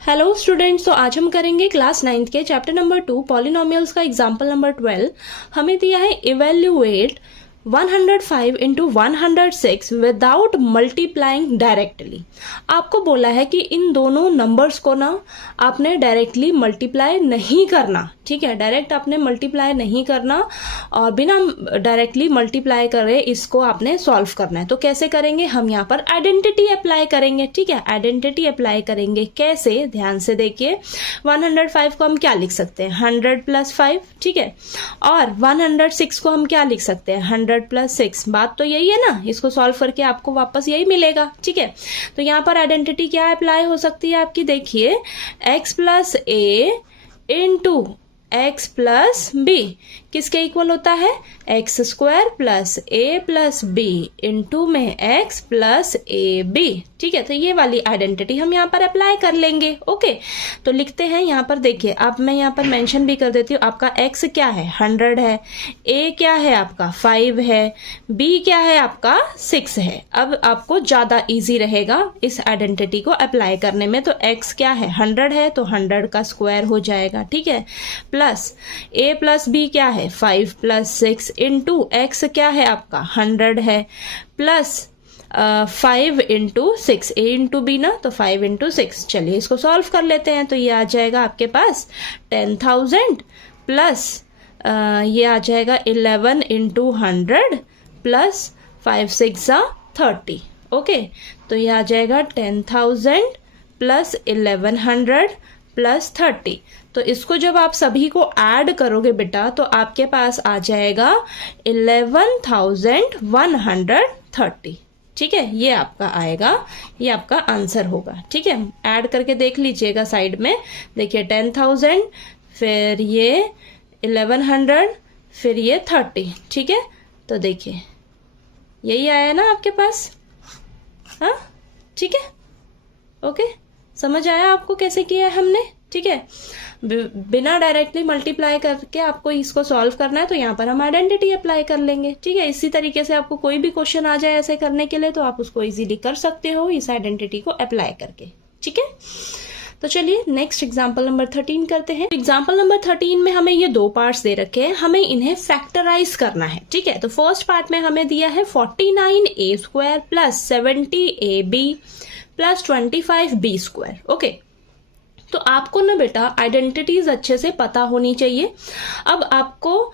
Hello students, तो आज हम करेंगे क्लास 9th के चैप्टर नंबर 2 पॉलिनोमियल्स का एग्जांपल नंबर 12। हमें दिया है evaluate 105 into 106 without multiplying directly. आपको बोला है कि इन दोनों नंबर्स को ना आपने डायरेक्टली मल्टीप्लाई नहीं करना, ठीक है। डायरेक्ट आपने मल्टीप्लाई नहीं करना और बिना डायरेक्टली मल्टीप्लाई करे इसको आपने सॉल्व करना है। तो कैसे करेंगे? हम यहाँ पर आइडेंटिटी अप्लाई करेंगे, ठीक है। आइडेंटिटी अप्लाई करेंगे कैसे? ध्यान से देखिए। 105 को हम क्या लिख सकते हैं? 100 प्लस 5, ठीक है। और 106 को हम क्या लिख सकते हैं? 100 प्लस 6। बात तो यही है ना, इसको सॉल्व करके आपको वापस यही मिलेगा, ठीक है। तो यहाँ पर आइडेंटिटी क्या अप्लाई हो सकती है आपकी? देखिए, x प्लस ए इंटू एक्स प्लस बी किसके इक्वल होता है? एक्स स्क्वायर प्लस ए प्लस बी इंटू में एक्स प्लस ए बी, ठीक है। तो ये वाली आइडेंटिटी हम यहाँ पर अप्लाई कर लेंगे। ओके, तो लिखते हैं यहाँ पर। देखिए, अब मैं यहाँ पर मेंशन भी कर देती हूँ। आपका एक्स क्या है? 100 है। ए क्या है आपका? 5 है। बी क्या है आपका? 6 है। अब आपको ज्यादा इजी रहेगा इस आइडेंटिटी को अप्लाई करने में। तो एक्स क्या है? 100 है, तो 100 का स्क्वायर हो जाएगा, ठीक है। प्लस ए प्लस बी क्या है? 5 प्लस 6 इंटू एक्स क्या है आपका? 100 है। प्लस 5 इंटू 6, ए इंटू बी ना, तो 5 इंटू 6। चलिए इसको सॉल्व कर लेते हैं। तो ये आ जाएगा आपके पास 10,000 प्लस ये आ जाएगा 11 इंटू 100 प्लस 5 6 30। ओके, तो ये आ जाएगा 10,000 प्लस 1100 प्लस 30। तो इसको जब आप सभी को ऐड करोगे बेटा, तो आपके पास आ जाएगा 11,130, ठीक है। ये आपका आएगा, ये आपका आंसर होगा, ठीक है। ऐड करके देख लीजिएगा साइड में। देखिए 10,000 फिर ये 1100 फिर ये 30, ठीक है। तो देखिए यही आया ना आपके पास, हाँ, ठीक है। ओके, समझ आया आपको कैसे किया है हमने, ठीक है। बिना डायरेक्टली मल्टीप्लाई करके आपको इसको सॉल्व करना है, तो यहाँ पर हम आइडेंटिटी अप्लाई कर लेंगे, ठीक है। इसी तरीके से आपको कोई भी क्वेश्चन आ जाए ऐसे करने के लिए, तो आप उसको इजीली कर सकते हो इस आइडेंटिटी को अप्लाई करके, ठीक है। तो चलिए नेक्स्ट एग्जाम्पल नंबर 13 करते हैं। एग्जाम्पल नंबर 13 में हमें ये दो पार्ट्स दे रखे हैं, हमें इन्हें फैक्टराइज करना है, ठीक है। तो फर्स्ट पार्ट में हमें दिया है 49a square plus 70ab plus 25b square. Okay, तो आपको ना बेटा आइडेंटिटीज अच्छे से पता होनी चाहिए। अब आपको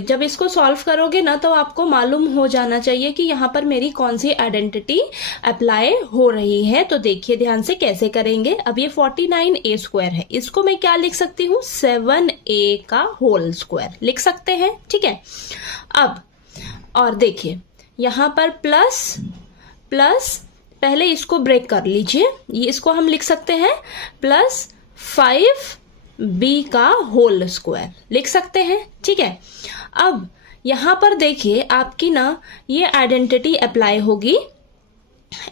जब इसको सॉल्व करोगे ना, तो आपको मालूम हो जाना चाहिए कि यहाँ पर मेरी कौन सी आइडेंटिटी अप्लाई हो रही है। तो देखिए ध्यान से कैसे करेंगे। अब ये 49a स्क्वायर है, इसको मैं क्या लिख सकती हूँ? 7a का होल स्क्वायर लिख सकते हैं, ठीक है। अब और देखिए यहाँ पर प्लस प्लस, पहले इसको ब्रेक कर लीजिए। ये इसको हम लिख सकते हैं प्लस 5b का होल स्क्वायर लिख सकते हैं, ठीक है। अब यहां पर देखिए आपकी ना ये आइडेंटिटी अप्लाई होगी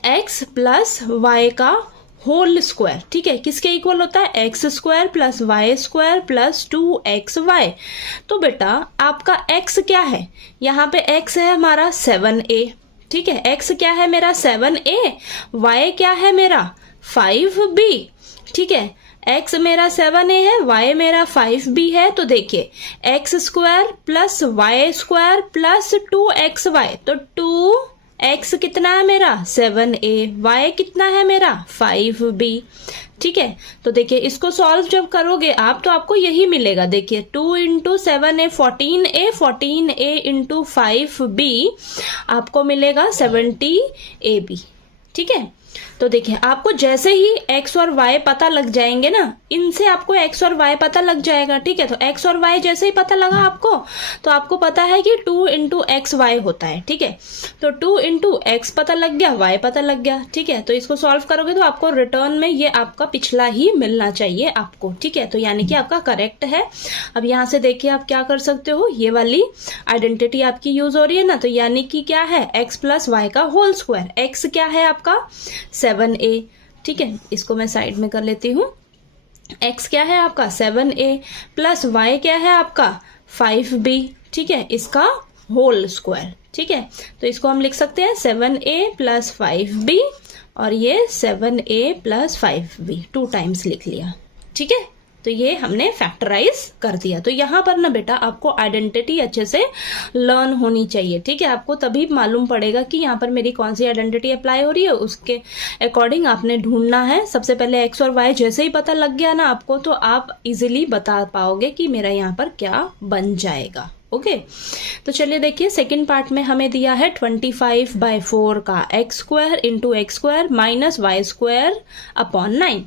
x प्लस y का होल स्क्वायर, ठीक है। किसके इक्वल होता है? X square plus y square plus 2xy। तो बेटा आपका x क्या है? यहाँ पे x है हमारा 7a, ठीक है। x क्या है मेरा? 7a। y क्या है मेरा? 5b, ठीक है। x मेरा 7a है, y मेरा 5b है। तो देखिए x square plus y square plus 2xy, तो 2x कितना है मेरा? 7a, y कितना है मेरा? 5b, ठीक है। तो देखिए इसको सॉल्व जब करोगे आप, तो आपको यही मिलेगा। देखिए 2 into 7a 14a, 14a into 5b आपको मिलेगा 70ab, ठीक है। तो देखिए आपको जैसे ही x और y पता लग जाएंगे ना, इनसे आपको x और y पता लग जाएगा, ठीक है। तो x और y जैसे ही पता लगा आपको, तो आपको पता है कि 2 इंटू एक्स वाई होता है, ठीक है। तो 2 इंटू एक्स पता लग गया, y पता लग गया, ठीक है। तो इसको सॉल्व करोगे तो आपको रिटर्न में ये आपका पिछला ही मिलना चाहिए आपको, ठीक है। तो यानी कि आपका करेक्ट है। अब यहाँ से देखिए आप क्या कर सकते हो, ये वाली आइडेंटिटी आपकी यूज हो रही है ना, तो यानी कि क्या है? x प्लस वाई का होल स्क्वायर। x क्या है आपका? 7a, ठीक है। इसको मैं साइड में कर लेती हूँ। x क्या है आपका? 7a प्लस y क्या है आपका? 5b, ठीक है, इसका होल स्क्वायर, ठीक है। तो इसको हम लिख सकते हैं 7a प्लस 5b और ये 7a प्लस 5b 2 टाइम्स लिख लिया। ठीक है, तो ये हमने फैक्टराइज कर दिया। तो यहाँ पर ना बेटा आपको आइडेंटिटी अच्छे से लर्न होनी चाहिए। ठीक है, आपको तभी मालूम पड़ेगा कि यहाँ पर मेरी कौन सी आइडेंटिटी अप्लाई हो रही है, उसके अकॉर्डिंग आपने ढूंढना है। सबसे पहले एक्स और वाई जैसे ही पता लग गया ना आपको, तो आप इजिली बता पाओगे कि मेरा यहाँ पर क्या बन जाएगा। ओके, तो चलिए देखिए सेकंड पार्ट में हमें दिया है 25/4 का x square into x square minus y square upon 9।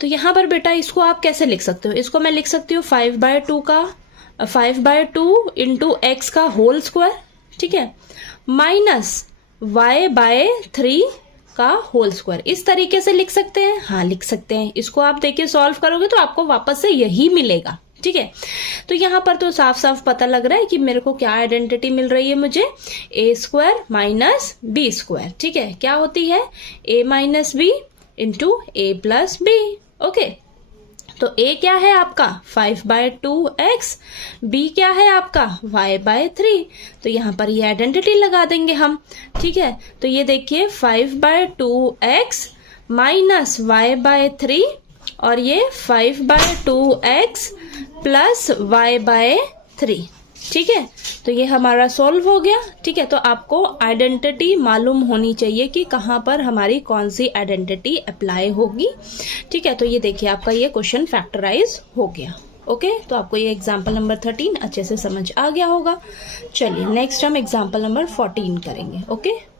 तो यहाँ पर बेटा इसको आप कैसे लिख सकते हो? इसको मैं लिख सकती हूँ 5/2 इंटू एक्स का होल स्क्वायर, ठीक है, माइनस y/3 का होल स्क्वायर। इस तरीके से लिख सकते हैं? हाँ लिख सकते हैं। इसको आप देखिए सॉल्व करोगे तो आपको वापस से यही मिलेगा। ठीक है, तो यहाँ पर तो साफ साफ पता लग रहा है कि मेरे को क्या आइडेंटिटी मिल रही है मुझे, a square minus B square. ठीक है, क्या होती है a minus B into a plus B. Okay, तो a क्या है आपका 5/2x, b क्या है आपका y/3। तो यहाँ पर ये आइडेंटिटी लगा देंगे हम। ठीक है, तो ये देखिए 5/2x माइनस y/3 और ये 5/2x प्लस y/3। ठीक है, तो ये हमारा सॉल्व हो गया। ठीक है, तो आपको आइडेंटिटी मालूम होनी चाहिए कि कहाँ पर हमारी कौन सी आइडेंटिटी अप्लाई होगी। ठीक है, तो ये देखिए आपका ये क्वेश्चन फैक्टराइज हो गया। ओके, तो आपको ये एग्जाम्पल नंबर 13 अच्छे से समझ आ गया होगा। चलिए नेक्स्ट हम एग्जाम्पल नंबर 14 करेंगे। ओके।